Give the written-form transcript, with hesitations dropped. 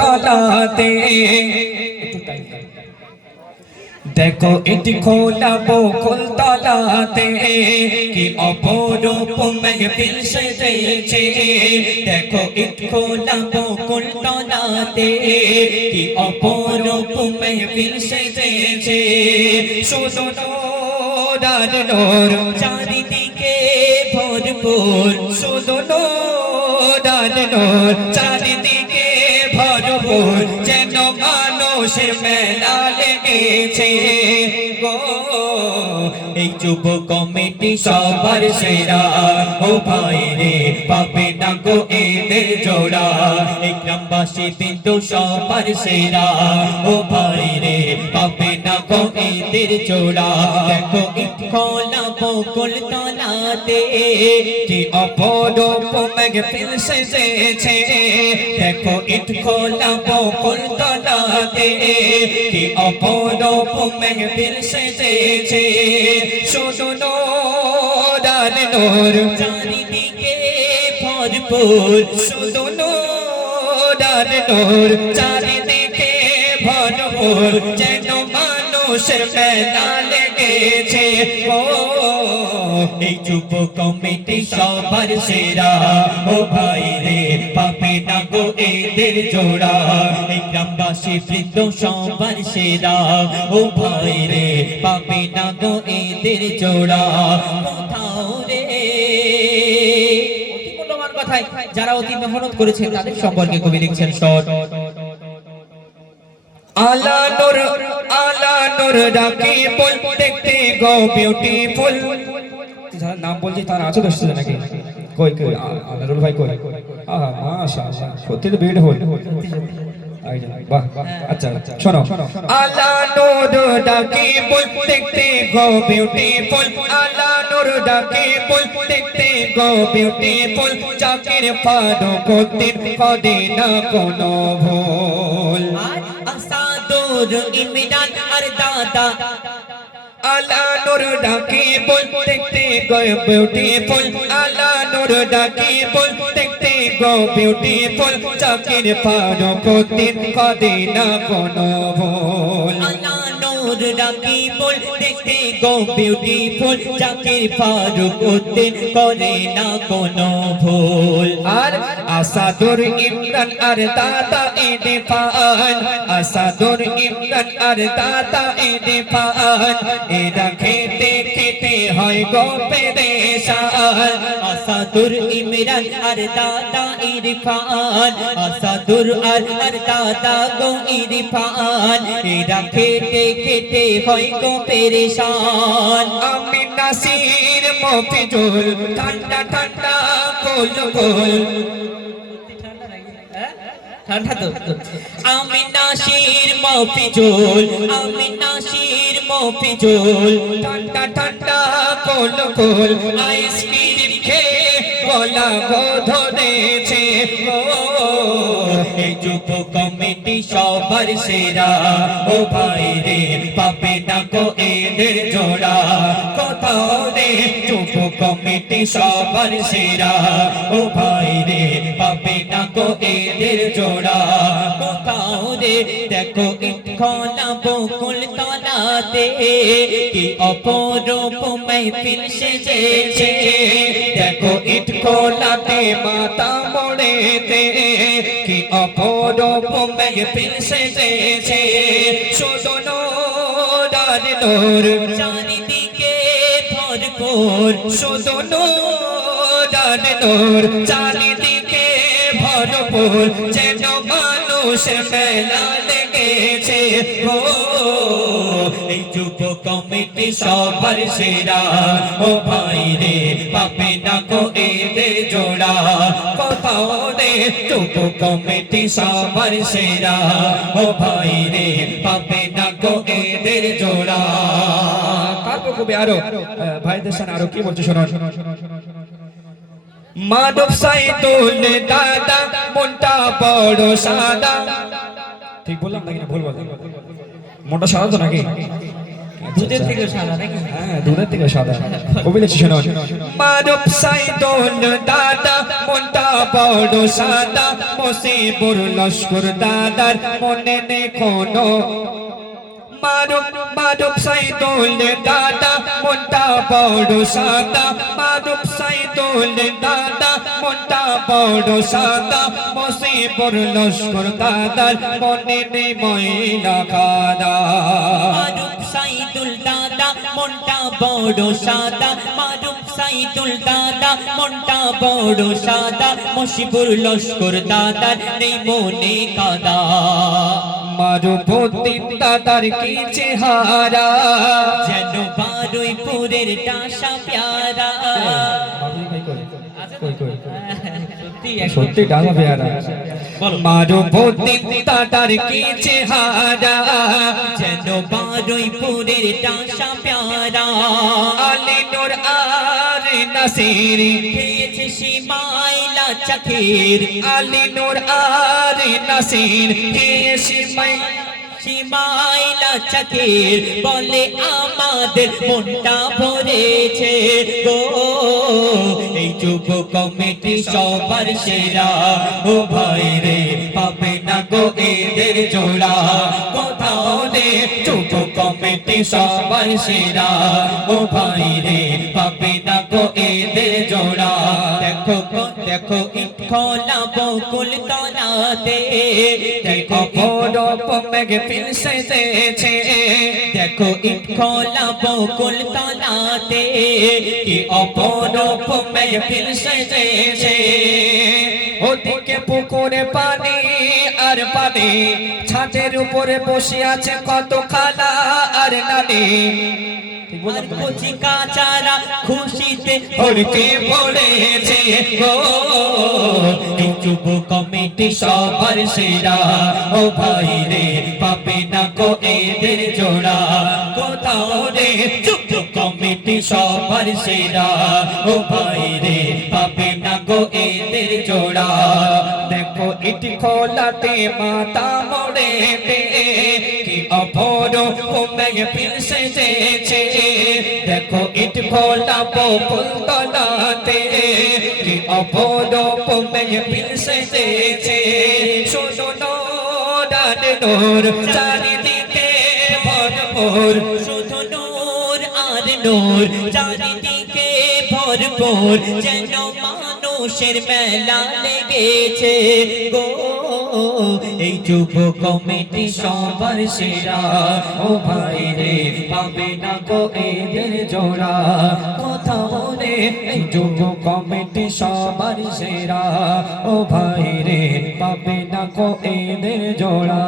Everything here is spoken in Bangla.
তলাতে দেখো এটি খোলা বকুল তলাতে কি অপরূপ মেহফিল সেজেছে। দেখো এটি খোলা বকুল তলাতে কি অপরূপ মেহফিল সেজেছে। শুধু নূর আর নূর চারিদিকে ভরপুর, শুধু নূর আর নূর চারিদিকে ভরপুর, যেন মানুষের মেলা লেগেছে গো। এই যুব কমিটি সবার সেরা, ও ভাই রে পাবে না গো এদের জোড়া। এই গ্রামবাসী বিন্দু সবার সেরা, ও ভাই রে পাবে না গো এদের জোড়া। দেখো ইট খোলা বকুল তলাতে কি অপরূপ মেহফিল সেজেছে। দেখো ইট খোলা বকুল তলাতে কি অপরূপ মেহফিল সেজেছে। শুধু নূর আর নূর চারিদিকে ভরপুর, শুধু নূর আর নূর চারিদিকে ভরপুর, যেন মানুষের মেলা লেগেছে ও। এই যুব কমিটি সবার সেরা, ও ভাই রে পাবে না গো এদের জোড়া। এই গ্রামবাসী বৃন্দ সবার সেরা, ও ভাই রে পাবে না গো এদের জোড়া। কোথাও রে অতি মূল্যবান কথায় যারা অতি মেহনত করেছেন তাদের সম্পর্কে কবি লিখছেন শট। আলা নূর ডাকি বল দেখতে গো বিউটিফুল। যারা নাম বলছি তারা আছে দশ নাকি? কই কই নুরুল ভাই কই? মাশাআল্লাহ সত্যি তো বিউটিফুল। বাহ আচ্ছা শোনো। আলা নূর ডাকি বল দেখতে গো বিউটিফুল, আলা নূর ডাকি বল দেখতে গো বিউটিফুল, জাকির ফারুক উদ্দিন করে না কোনো ভুল। আসাদুর ইমরান আর দাদা আলা নূর ডাকি বল দেখতে গো বিউটিফুল, আলা নূর ডাকি বল দেখতে গো বিউটিফুল, জাকির ফারুক উদ্দিন করে না কোনো ভুল। আলা নূর ডাকি বল দেখতে গো বিউটিফুল, জাকির ফারুক উদ্দিন করে না কোনো ভুল। আর আসাদুর ইমরান আর দাদা ইরফান, আসাদুর ইমরান আর দাদা ইরফান, এরা খেতে খেতে হয় গো পেরেশান। আসাদুর ইমরান আর দাদা ইরফান, আসাদুর আর দাদা গো ইরফান, এরা খেতে খেতে হয় গো পেরেশান। আমি নাসির মফিজুল ঠান্ডা ঠান্ডা কোল কোল, ঠান্ডা তো। আমি নাসির মফিজুল, আমি নাসির মফিজুল ঠান্ডা ঠান্ডা কোল কোল, আইসক্রিম খেয়ে গলা গো ধরেছে ও। এই যুব কমিটি সবার সেরা, ও ভাই রে পাবে না গো এদের জোড়া। কোথাও রে যুব কমিটি সবার সেরা, ও ভাই রে পাবে না গো এদের জোড়া। কোথাও রে দেখো ইট খোলা বকুল তলাতে কি অপরূপ মেহফিল সেজেছে। দেখো ইট খোলাতে মাতা মোড়েতে কি অপরূপ মেহফিল সেজেছে। শুধু নূর আর নূর চারিদিকে ভরপুর, শুধু নূর আর নূর চারিদিকে ভরপুর, যেন মানুষ মেলা লেগেছে ও। এই যুব কমিটি সবার সেরা, ও ভাই রে পাবে না গো এদের জোড়া। কোথাও রে যুব কমিটি সবার সেরা, ও ভাই রে পাবে না গো এদের জোড়া। তারপর কবি আরো ভাইদের সামনে আরো কি বলছে শোনো। মানব সাইদুল দাদা মনটা বড় সাদা, ঠিক বললাম নাকি না ভুল বললাম? মনটা সাদা তো নাকি? দুধের থেকে সাদা নাকি? হ্যাঁ দুধের থেকে সাদা। কবি লিখছে শোনো, মানব সাইদুল দাদা মনটা বড় সাদা, মুসিবুর লস্কর দাদার মনে নেই কোনো। মানব সাইদুল দাদা মনটা বড় সাদা, মানব সাইদুল দাদা মনটা বড় সাদা, মুসিবুর লস্কর দাদার মনে নেই ময়লা কাদা। মারুফ সাইদুল দাদা মনটা বড় সাদা, মারুফ সাইদুল দাদা মনটা বড় সাদা, মুসিবুর লস্কর দাদার নেই মনে কাদা। মারুফউদ্দিন দাদার কি চেহারা, যেন বারুইপুরের টাসা প্যারা। সত্যি ডাঙা পেয়ারা। বলো। মারুফউদ্দিন দাদার কি চেহারা, যেন বারুইপুরের টাসা প্যারা। আলী নূর আর নাসির, খেয়েছে সীমাইলা চাকের, আলী নূর আর নাসির সীমাইলা চাকের বলে আমাদের মনটা ভরেছে গো। এই যুব কমিটি সবার সেরা, ও ভাই রে পাবে না গো এদের জোড়া। কোথাও রে যুব কমিটি সবার সেরা, ও ভাই রে পাবে না গো এদের জোড়া। দেখো দেখো ইট খোলা বকুল তলাতে, দেখো বড় মেঘ ফিল সেজেছে, দেখো ইট খোলা বকুল তলাতে, কি অপরূপ মেহফিল সেজেছে। ওদিকে পুকুরে পানি আর পানি, ছাদের উপরে বসে আছে কত খালা আর নানি। আর কচি কাচারা খুশিতে ভরকে পড়েছে গো। এই যুব কমিটি সবার সেরা, ও ভাই রে পাবে না গো এদের জোড়া। কোথাও রে যুব কমিটি সবার সেরা, ও ভাই রে পাবে না গো এদের জোড়া। দেখো ইট খোলাতে মাথা মোড়েতে, কি অপরূপ মেঘ ফিল সেজেছে। দেখো ইট খোলা বকুল তলাতে, কি অপরূপ মেঘ ফিল সেজেছে। শোনো নূর আর নূর চারিদিকে ভরপুর, শুধু নূর আর নূর চারিদিকে ভরপুর, যেন মানুষের মেলা লেগেছে গো। এই যুব কমিটি সবার সেরা, ও ভাই রে পাবে না গো এদের জোড়া। কোথাও রে এই যুব কমিটি সবার সেরা, ও ভাই রে পাবে না গো এদের জোড়া।